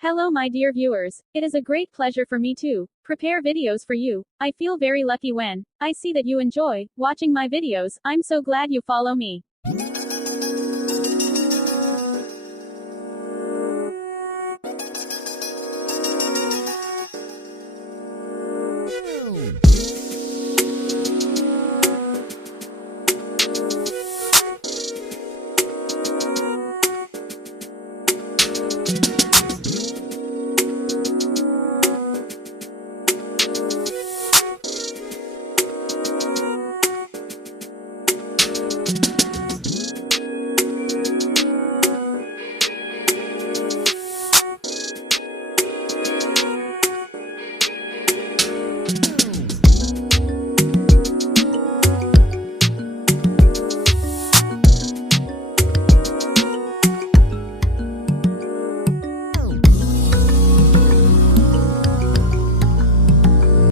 Hello my dear viewers, it is a great pleasure for me to prepare videos for you. I feel very lucky when I see that you enjoy watching my videos. I'm so glad you follow me.